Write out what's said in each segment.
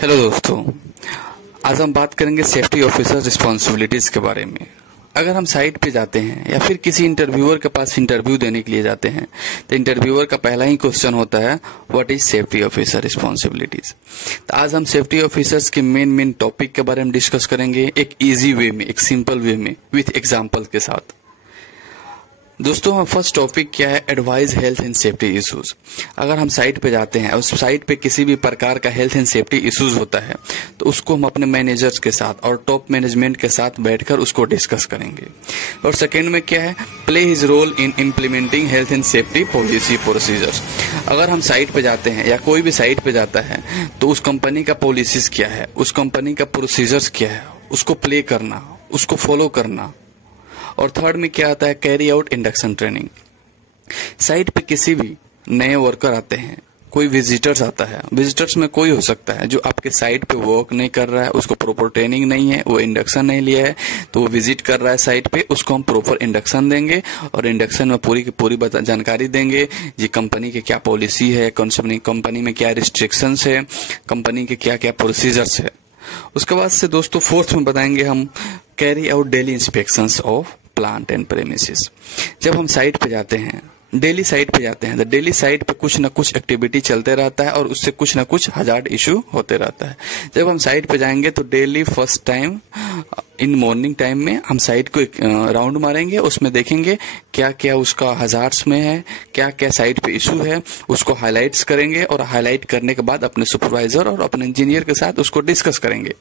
Hello दोस्तों, आज हम बात करेंगे सेफ्टी ऑफिसर रिस्पॉन्सिबिलिटीज के बारे में। अगर हम साइट पे जाते हैं या फिर किसी इंटरव्यूअर के पास इंटरव्यू देने के लिए जाते हैं तो इंटरव्यूअर का पहला ही क्वेश्चन होता है what is safety officer responsibilities. तो आज हम सेफ्टी ऑफिसर्स के मेन टॉपिक के बारे में डिस्कस करेंगे, एक इजी वे में, एक सिंपल वे में, विथ एग्जाम्पल के साथ। दोस्तों, हम फर्स्ट टॉपिक क्या है, advise health and safety issues. अगर हम साइट पे जाते हैं, उस साइट पे किसी भी प्रकार का हेल्थ एंड सेफ्टी इश्यूज होता है तो उसको हम अपने मैनेजर्स के साथ और टॉप मैनेजमेंट के साथ बैठकर उसको डिस्कस करेंगे। और सेकेंड में क्या है, play his role in implementing health and safety policy procedures. अगर हम साइट पे जाते हैं या कोई भी साइट पे जाता है तो उस कंपनी का पॉलिसीज क्या है, उस कंपनी का प्रोसीजर्स क्या है, उसको प्ले करना, उसको फॉलो करना। और थर्ड में क्या आता है, carry out induction training. Site पे किसी भी नए वर्कर आते हैं, कोई विजिटर्स आता है, विजिटर्स में कोई हो सकता है जो आपके साइट पे वर्क नहीं कर रहा है, उसको प्रॉपर ट्रेनिंग नहीं है, वो इंडक्शन नहीं लिया है, तो वो विजिट कर रहा है साइट पे, उसको हम प्रॉपर इंडक्शन देंगे और इंडक्शन में पूरी की पूरी जानकारी देंगे जी कंपनी की क्या पॉलिसी है, कंपनी में क्या रिस्ट्रिक्शंस है, कंपनी के क्या क्या प्रोसीजर्स है। उसके बाद से दोस्तों फोर्थ में बताएंगे हम carry out daily inspections of plant and premises. जब हम साइट पे जाते हैं, डेली साइट पे जाते हैं तो डेली साइट पे कुछ ना कुछ एक्टिविटी चलते रहता है और उससे कुछ ना कुछ हजार्ड इशू होते रहता है। जब हम साइट पे जाएंगे तो daily first time in morning time में हम साइट को एक राउंड मारेंगे, उसमें देखेंगे क्या क्या उसका हजार्ड्स में है, क्या क्या साइट पे इशू है, उसको हाईलाइट्स करेंगे और हाईलाइट करने के बाद अपने सुपरवाइजर और अपने इंजीनियर के साथ उसको डिस्कस करेंगे।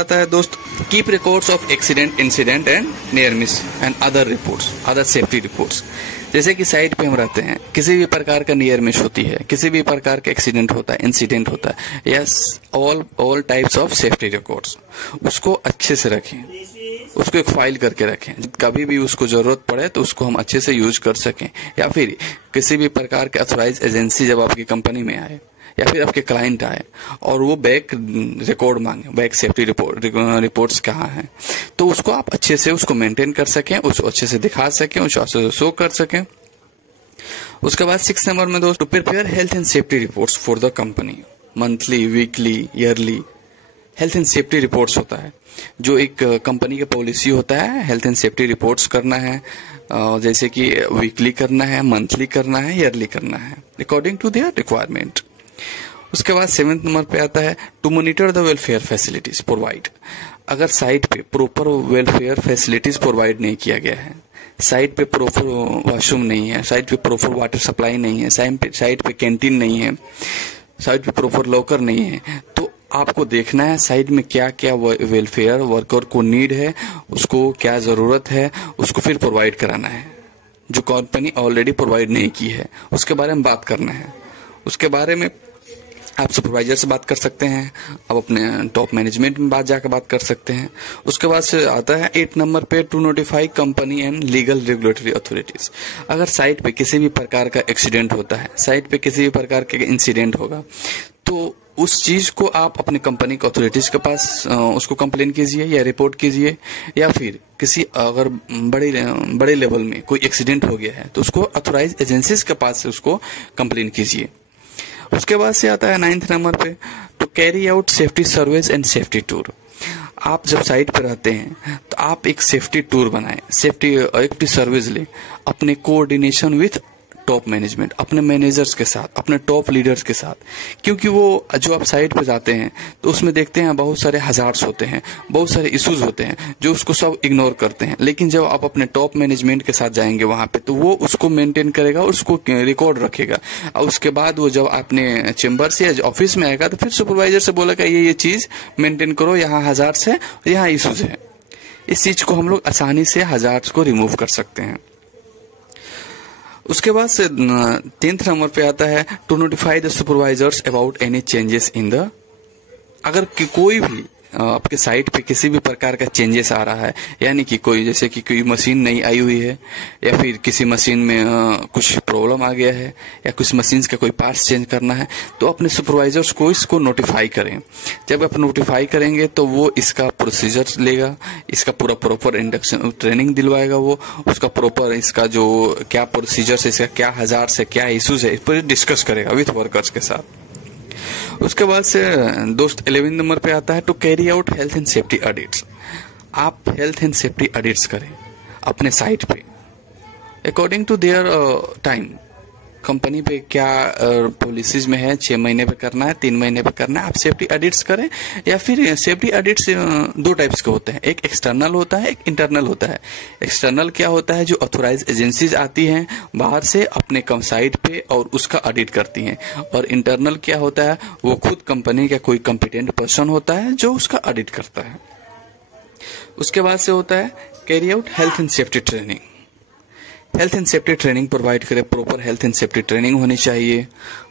आता है दोस्त, keep records of accident, incident and near miss and other reports, other safety reports. जैसे कि साइट पे हम रहते हैं, किसी भी प्रकार का नियर मिस होती है, किसी भी प्रकार का एक्सीडेंट होता है, इंसिडेंट होता है, yes, all types of safety records, उसको अच्छे से रखें, उसको एक फाइल करके रखें। कभी भी उसको जरूरत पड़े तो उसको हम अच्छे से यूज कर सकें। या फिर किसी भी प्रकार के अथॉराइज एजेंसी जब आपकी कंपनी में आए या फिर आपके क्लाइंट आए और वो बैक रिकॉर्ड मांगे, बैक सेफ्टी रिपोर्ट्स कहाँ हैं, तो उसको आप अच्छे से उसको मेंटेन कर सकें, उसको अच्छे से दिखा सकें, उसको अच्छे से शो कर सकें। उसके बाद 6 नंबर में दोस्तों, prepare health and safety reports for the company. Monthly, weekly, yearly health and safety reports होता है, जो एक कंपनी का पॉलिसी होता है, हेल्थ एंड सेफ्टी रिपोर्ट्स करना है, जैसे कि वीकली करना है, मंथली करना है, ईयरली करना है, अकॉर्डिंग टू देयर रिक्वायरमेंट। उसके बाद 7 नंबर पे आता है to monitor the welfare facilities provide. अगर साइट पे प्रॉपर वेलफेयर फैसिलिटीज प्रोवाइड नहीं किया गया है, साइट पे प्रॉपर वॉशरूम नहीं है, साइट पे प्रॉपर वाटर सप्लाई नहीं है, साइट पे कैंटीन नहीं है, साइट पे प्रॉपर लॉकर नहीं है, तो आपको देखना है साइट में क्या क्या वेलफेयर वर्कर को नीड है, उसको क्या जरूरत है, उसको फिर प्रोवाइड कराना है। जो कंपनी ऑलरेडी प्रोवाइड नहीं की है उसके बारे में बात करना है। उसके बारे में आप सुपरवाइजर से बात कर सकते हैं, आप अपने टॉप मैनेजमेंट में जाकर बात कर सकते हैं। उसके बाद से आता है 8 नंबर पे to notify company and legal regulatory authorities. अगर साइट पे किसी भी प्रकार का एक्सीडेंट होता है, साइट पे किसी भी प्रकार का इंसिडेंट होगा, तो उस चीज को आप अपने कंपनी के अथॉरिटीज के पास उसको कंप्लेन कीजिए या रिपोर्ट कीजिए, या फिर किसी अगर बड़े लेवल में कोई एक्सीडेंट हो गया है तो उसको अथॉराइज एजेंसीज के पास से उसको कंप्लेन कीजिए। उसके बाद से आता है 9th नंबर पे to carry out safety surveys and safety tour. आप जब साइट पे रहते हैं तो आप एक सेफ्टी टूर बनाएं, सेफ्टी सर्विस लें, अपने कोऑर्डिनेशन विथ टॉप मैनेजमेंट, अपने मैनेजर्स के साथ, अपने टॉप लीडर्स के साथ। क्योंकि वो जो आप साइट पे जाते हैं तो उसमें देखते हैं बहुत सारे हजार्ड्स होते हैं, बहुत सारे इश्यूज होते हैं जो उसको सब इग्नोर करते हैं। लेकिन जब आप अपने टॉप मैनेजमेंट के साथ जाएंगे वहां पे तो वो उसको मेंटेन करेगा और उसको रिकॉर्ड रखेगा, और उसके बाद वो जब अपने चेंबर से या ऑफिस में आएगा तो फिर सुपरवाइजर से बोलेगा ये चीज मेंटेन करो, यहाँ हजार्ड्स है, यहाँ इश्यूज है। इस चीज को हम लोग आसानी से हजार्ड्स को रिमूव कर सकते हैं। उसके बाद से 10th नंबर पे आता है to notify the supervisors about any changes in the. अगर कोई भी आपके साइट पे किसी भी प्रकार का चेंजेस आ रहा है, यानी कि कोई जैसे कि कोई मशीन नई आई हुई है या फिर किसी मशीन में कुछ प्रॉब्लम आ गया है या कुछ मशीन का कोई पार्ट्स चेंज करना है, तो अपने सुपरवाइजर्स को इसको नोटिफाई करें। जब आप नोटिफाई करेंगे तो वो इसका प्रोसीजर लेगा, इसका पूरा प्रॉपर इंडक्शन ट्रेनिंग दिलवाएगा, वो उसका प्रॉपर इसका जो क्या प्रोसीजर है, इसका क्या हजार्ड्स है, क्या इश्यूज है, इस पर डिस्कस करेगा विथ वर्कर्स के साथ। उसके बाद से दोस्त 11 नंबर पे आता है to carry out health and safety audits. आप हेल्थ एंड सेफ्टी ऑडिट्स करें अपने साइट पे according to their time. Company पे क्या पॉलिसीज में है, 6 महीने पे करना है, 3 महीने पे करना है, आप सेफ्टी ऑडिट्स करें। या फिर सेफ्टी ऑडिट्स 2 टाइप्स के होते हैं, एक एक्सटर्नल होता है, एक इंटरनल होता है। एक्सटर्नल क्या होता है, जो ऑथोराइज एजेंसीज आती हैं बाहर से अपने साइट पे और उसका ऑडिट करती हैं। और इंटरनल क्या होता है, वो खुद कंपनी का कोई कॉम्पिटेंट पर्सन होता है जो उसका ऑडिट करता है। उसके बाद से होता है carry out health and safety training. Health and safety training provide करें, proper health and safety training होनी चाहिए।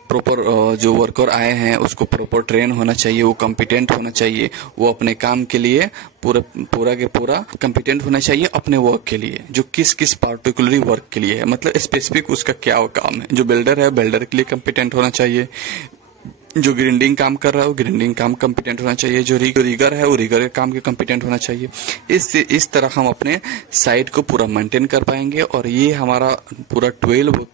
प्रॉपर जो वर्कर आए हैं उसको प्रॉपर ट्रेन होना चाहिए, वो कॉम्पिटेंट होना चाहिए, वो अपने काम के लिए पूरा के पूरा कॉम्पिटेंट होना चाहिए अपने वर्क के लिए, जो किस किस पार्टिकुलर वर्क के लिए है, मतलब स्पेसिफिक उसका क्या काम है। जो बिल्डर है बिल्डर के लिए कॉम्पिटेंट होना चाहिए, जो ग्राइंडिंग काम कर रहा है वो ग्राइंडिंग काम कॉम्पिटेंट होना चाहिए, जो रीगर है वो रीगर के काम के कॉम्पिटेंट होना चाहिए। इस तरह हम अपने साइट को पूरा मेंटेन कर पाएंगे। और ये हमारा पूरा 12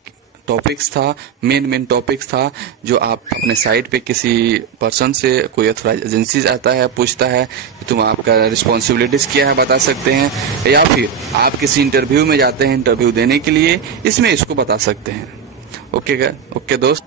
टॉपिक्स था, मेन टॉपिक्स था, जो आप अपने साइट पे किसी पर्सन से, कोई अथॉराइज एजेंसी आता है, पूछता है कि तुम आपका रिस्पॉन्सिबिलिटीज क्या है बता सकते हैं, या फिर आप किसी इंटरव्यू में जाते हैं इंटरव्यू देने के लिए, इसमें इसको बता सकते हैं। ओके दोस्त।